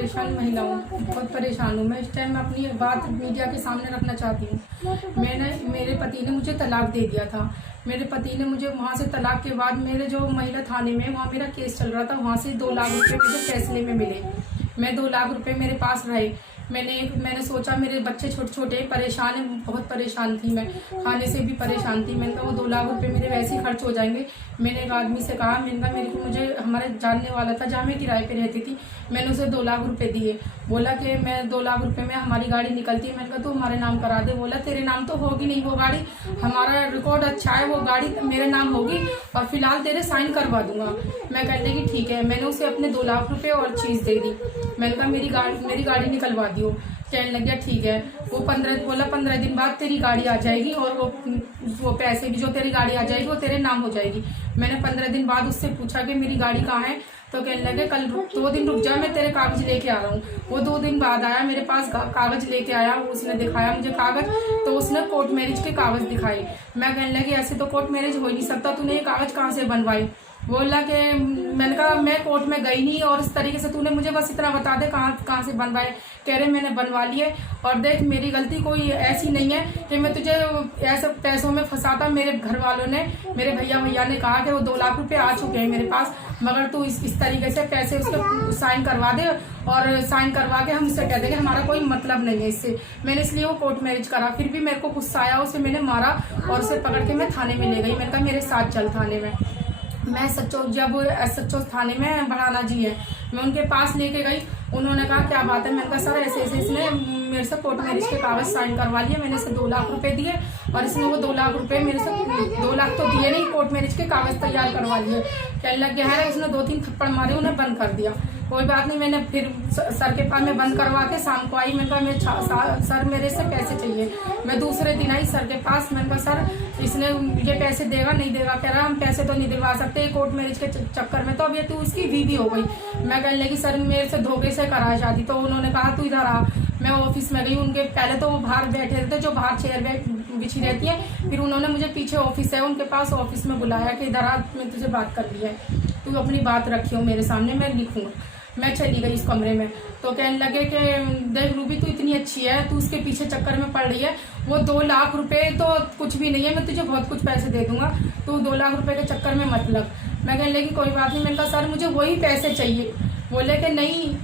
परेशान महिला हूँ, बहुत परेशान हूँ। मैं इस टाइम अपनी बात मीडिया के सामने रखना चाहती हूँ। मेरे पति ने मुझे तलाक दे दिया था। मेरे पति ने मुझे वहाँ से तलाक के बाद मेरे जो महिला थाने में वहाँ मेरा केस चल रहा था, वहाँ से 2 लाख रुपए मुझे फैसले में मिले। मैं 2 लाख रुपए मेरे पास रहे। मैंने सोचा मेरे बच्चे छोटे छोटे परेशान है, बहुत परेशान थी मैं, खाने से भी परेशान थी। मैंने कहा वो 2 लाख रुपए मेरे वैसे ही खर्च हो जाएंगे। मैंने एक आदमी से कहा, मैंने कहा मुझे हमारे जानने वाला था जहाँ मैं किराए पे रहती थी, मैंने उसे 2 लाख रुपए दिए। बोला कि मैं 2 लाख रुपए में हमारी गाड़ी निकलती है। मैंने कहा तू हमारे नाम करा दे। बोला तेरे नाम तो होगी नहीं वो गाड़ी, हमारा रिकॉर्ड अच्छा है, वो गाड़ी मेरे नाम होगी और फिलहाल तेरे साइन करवा दूंगा। मैं कहने की ठीक है। मैंने उसे अपने 2 लाख रुपए और चीज दे दी। मैंने कहा मेरी गाड़ी निकलवा दियो। कहने लग गया ठीक है। वो 15 दिन बाद तेरी गाड़ी आ जाएगी और वो पैसे भी जो तेरी गाड़ी आ जाएगी वो तेरे नाम हो जाएगी। मैंने 15 दिन बाद उससे पूछा कि मेरी गाड़ी कहाँ है, तो कहने लगे कल 2 दिन रुक जा, मैं तेरे कागज लेके आ रहा हूँ। वो 2 दिन बाद आया, मेरे पास कागज लेके आया। उसने दिखाया मुझे कागज, तो उसने कोर्ट मैरिज के कागज दिखाए। मैं कहने लगी ऐसे तो कोर्ट मैरिज हो ही नहीं सकता, तूने ये कागज कहाँ से बनवाई। बोला कि मैंने कहा मैं कोर्ट में गई नहीं और इस तरीके से तूने मुझे बस इतना बता दे कहाँ से बनवाए। कह रहे मैंने बनवा लिए और देख मेरी गलती कोई ऐसी नहीं है कि मैं तुझे ऐसे पैसों में फंसाता। मेरे घर वालों ने, मेरे भैया ने कहा कि वो 2 लाख रुपए आ चुके हैं मेरे पास, मगर तू इस तरीके से पैसे उसके साइन करवा दे और साइन करवा के हम उससे कह देंगे हमारा कोई मतलब नहीं है इससे। मैंने इसलिए वो कोर्ट मैरिज करा। फिर भी मेरे को गुस्सा आया, उसे मैंने मारा और उसे पकड़ के मैं थाने में ले गई। मैंने कहा मेरे साथ चल थाने में। मैं जब SHO थाने में बढ़ाना जी है, मैं उनके पास लेके गई। उन्होंने कहा क्या बात है। मैंने कहा सर ऐसे इसने मेरे से कोर्ट मैरिज के कागज साइन करवा लिए, मैंने इसे 2 लाख रुपए दिए और इसने वो 2 लाख रुपए मेरे से 2 लाख तो दिए नहीं, कोर्ट मैरिज के कागज तैयार करवा लिए। कहने लग गया है उसने 2-3 थप्पड़ मारे, उन्हें बंद कर दिया। कोई बात नहीं। मैंने फिर सर के पास में बंद करवा के शाम को आई। मैंने कहा सर मेरे से पैसे चाहिए। मैं दूसरे दिन आई सर के पास। मैंने कहा सर इसने ये पैसे देगा नहीं देगा। कह रहा हम पैसे तो नहीं दिलवा सकते कोर्ट मैरिज के चक्कर में, तो अब ये तू उसकी बीवी हो गई। मैं कहने लगी सर मेरे से धोखे से करा शादी। तो उन्होंने कहा तू इधर आ। मैं ऑफिस में गई उनके। पहले तो वो बाहर बैठे रहते, जो बाहर चेयर बिछी रहती है। फिर उन्होंने मुझे पीछे ऑफिस है उनके पास, ऑफिस में बुलाया कि इधर आ, मैं तुझे बात कर ली है, तू अपनी बात रखी हो मेरे सामने, मैं लिखूंगा। मैं चली गई इस कमरे में। तो कहने लगे कि देख रूबी तू इतनी अच्छी है, तू उसके पीछे चक्कर में पड़ रही है। वो 2 लाख रुपए तो कुछ भी नहीं है, मैं तुझे बहुत कुछ पैसे दे दूंगा, तू 2 लाख रुपए के चक्कर में मत लग। मैं कहने लगी कोई बात नहीं। मैंने कहा सर मुझे वही पैसे चाहिए। बोले कि नहीं।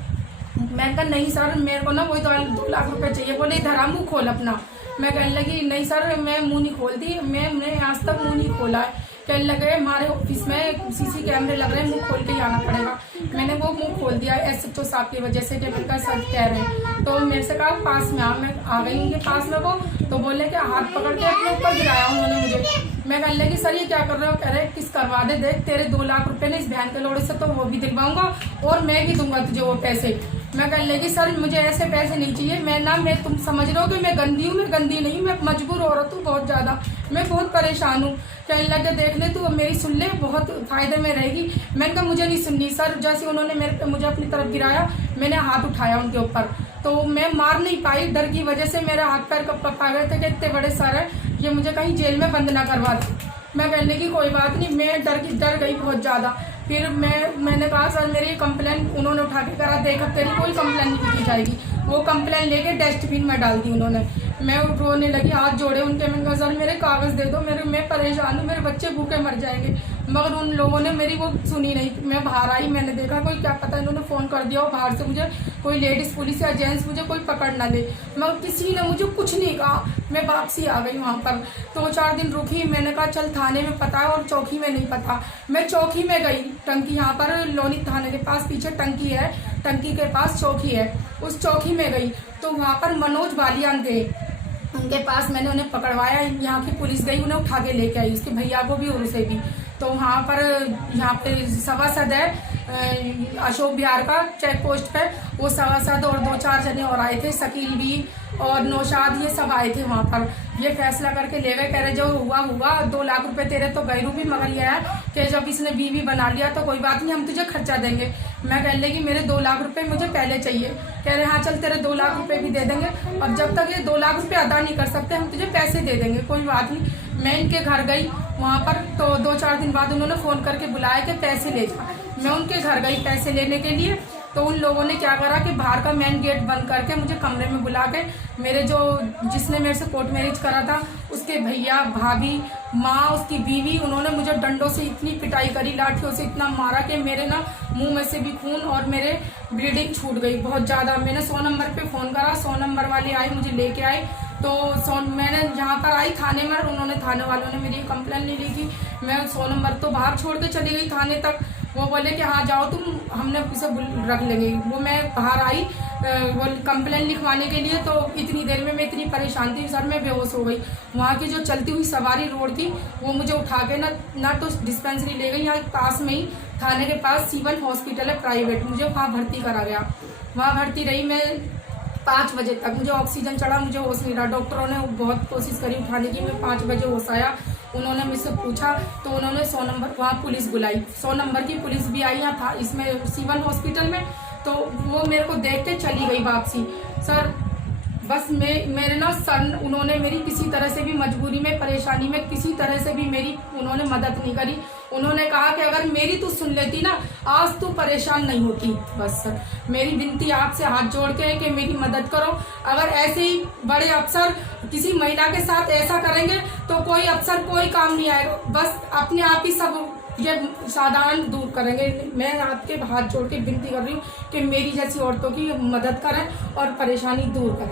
मैंने कहा नहीं सर मेरे को ना वही 2 लाख रुपए चाहिए। बोले इधर मुंह खोल अपना। मैं कहने लगी नहीं सर मैं मुंह नहीं खोलती, मैंने आज तक मुंह नहीं खोला है। कहने लगे हमारे ऑफिस में CC कैमरे लग रहे हैं, मुंह खोल के ही आना पड़ेगा। मैंने वो मुंह खोल दिया SHO साहब की वजह से कि उनका सर कह रहे हैं। तो मेरे से कहा पास में आ। मैं आ गई उनके पास में। वो तो बोले कि हाथ पकड़ के अपने ऊपर गिराया उन्होंने मुझे। मैं कहने लगी सर ये क्या कर रहे हो। कह रहे किस करवा दे, देख तेरे 2 लाख रुपए ने इस बहन के लोड़े से तो वो भी दिलवाऊंगा और मैं भी दूंगा तुझे वो पैसे। मैं कहने लगी सर मुझे ऐसे पैसे नहीं चाहिए। मैं तुम समझ रहे हो कि मैं गंदी हूँ, मैं गंदी नहीं, मैं मजबूर औरत हूँ बहुत ज्यादा, मैं बहुत परेशान हूँ। कहने लगे देख ले तू मेरी सुन ले, बहुत फायदे में रहेगी। मैंने कहा मुझे नहीं सुननी सर। जैसे उन्होंने मुझे अपनी तरफ गिराया, मैंने हाथ उठाया उनके ऊपर, तो मैं मार नहीं पाई। डर की वजह से मेरे हाथ पैर कपा गए थे कि इतने बड़े सर है, ये मुझे कहीं जेल में बंद ना करवा दे। मैं कहने की कोई बात नहीं। मैं डर गई बहुत ज्यादा। फिर मैंने कहा सर मेरी कंप्लेन उन्होंने उठा के करा, देखा तेरी कोई कंप्लेन नहीं की जाएगी। वो कंप्लेन लेके डस्टबिन में डाल दी उन्होंने। मैं रोने लगी, हाथ जोड़े उनके। मैंने कहा सर मेरे कागज दे दो, मैं परेशान हूँ, मेरे बच्चे भूखे मर जाएंगे। मगर उन लोगों ने मेरी वो सुनी नहीं। मैं बाहर आई, मैंने देखा कोई क्या पता इन्होंने फोन कर दिया हो बाहर से, मुझे कोई लेडीज पुलिस या जेंट्स मुझे कोई पकड़ ना ले, मगर किसी ने मुझे कुछ नहीं कहा। मैं वापसी आ गई वहां पर। 2-4 दिन रुकी। मैंने कहा चल थाने में पता है और चौकी में नहीं पता। मैं चौकी में गई। टंकी यहाँ पर लोनी थाने के पास पीछे टंकी है, टंकी के पास चौकी है, उस चौकी में गई। तो वहां पर मनोज बालियान थे, उनके पास मैंने उन्हें पकड़वाया। यहाँ की पुलिस गई, उन्हें उठा के लेके आई, उसके भैया को भी और उसे भी। तो वहाँ पर यहाँ पे सभासद है अशोक विहार का चेक पोस्ट पे, वो सभासद और 2-4 जने और आए थे, शकील भी और नौशाद, ये सब आए थे वहाँ पर। ये फैसला करके ले गए। कह रहे जो हुआ 2 लाख रुपए तेरे तो गैरू भी, मगर ये है कि जब इसने बीवी बना लिया तो कोई बात नहीं, हम तुझे खर्चा देंगे। मैं कहने लगी मेरे 2 लाख रुपए मुझे पहले चाहिए। कह रहे हाँ चल तेरे 2 लाख रुपए भी दे देंगे, अब जब तक ये 2 लाख रुपए अदा नहीं कर सकते हम तुझे पैसे दे देंगे, कोई बात नहीं। मैं इनके घर गई वहाँ पर, तो 2-4 दिन बाद उन्होंने फोन करके बुलाया कि पैसे ले जा। मैं उनके घर गई पैसे लेने के लिए। तो उन लोगों ने क्या करा कि बाहर का मेन गेट बंद करके मुझे कमरे में बुला के मेरे जो जिसने मेरे से कोर्ट मैरिज करा था उसके भैया, भाभी, माँ, उसकी बीवी, उन्होंने मुझे डंडों से इतनी पिटाई करी, लाठियों से इतना मारा कि मेरे ना मुंह में से भी खून और मेरे ब्लीडिंग छूट गई बहुत ज़्यादा। मैंने 100 नंबर पे फ़ोन करा, 100 नंबर वाले आए, मुझे लेके आए। तो मैंने यहाँ पर आई थाने में, उन्होंने थाने वालों ने मेरी कंप्लेन नहीं ली थी। मैं 100 नंबर तो बाहर छोड़ के चली गई थाने तक। वो बोले कि हाँ जाओ तुम, हमने इसे रख लेंगे। वो मैं बाहर आई वो कंप्लेन लिखवाने के लिए, तो इतनी देर में मैं इतनी परेशान थी सर, मैं बेहोश हो गई। वहाँ की जो चलती हुई सवारी रोड थी वो मुझे उठा के ना तो डिस्पेंसरी ले गई, यहाँ पास में ही थाने के पास सिविल हॉस्पिटल है प्राइवेट, मुझे वहाँ भर्ती करा गया। वहाँ भर्ती रही मैं 5 बजे तक। मुझे ऑक्सीजन चढ़ा, मुझे होश नहीं रहा। डॉक्टरों ने बहुत कोशिश करी उठाने की, मैं 5 बजे होश आया। उन्होंने मुझसे पूछा तो उन्होंने 100 नंबर वहाँ पुलिस बुलाई, 100 नंबर की पुलिस भी आई यहाँ था इसमें सिविल हॉस्पिटल में। तो वो मेरे को देख के चली गई वापसी। सर बस मेरे ना सर, उन्होंने मेरी किसी तरह से भी मजबूरी में, परेशानी में किसी तरह से भी मेरी उन्होंने मदद नहीं करी। उन्होंने कहा कि अगर मेरी तू सुन लेती ना, आज तू परेशान नहीं होती। बस सर मेरी विनती आपसे हाथ जोड़ के है कि मेरी मदद करो। अगर ऐसे ही बड़े अफसर किसी महिला के साथ ऐसा करेंगे तो कोई अफसर कोई काम नहीं आएगा, बस अपने आप ही सब ये साधारण दूर करेंगे। मैं आपके हाथ जोड़ के विनती कर रही हूँ कि मेरी जैसी औरतों की मदद करें और परेशानी दूर करें।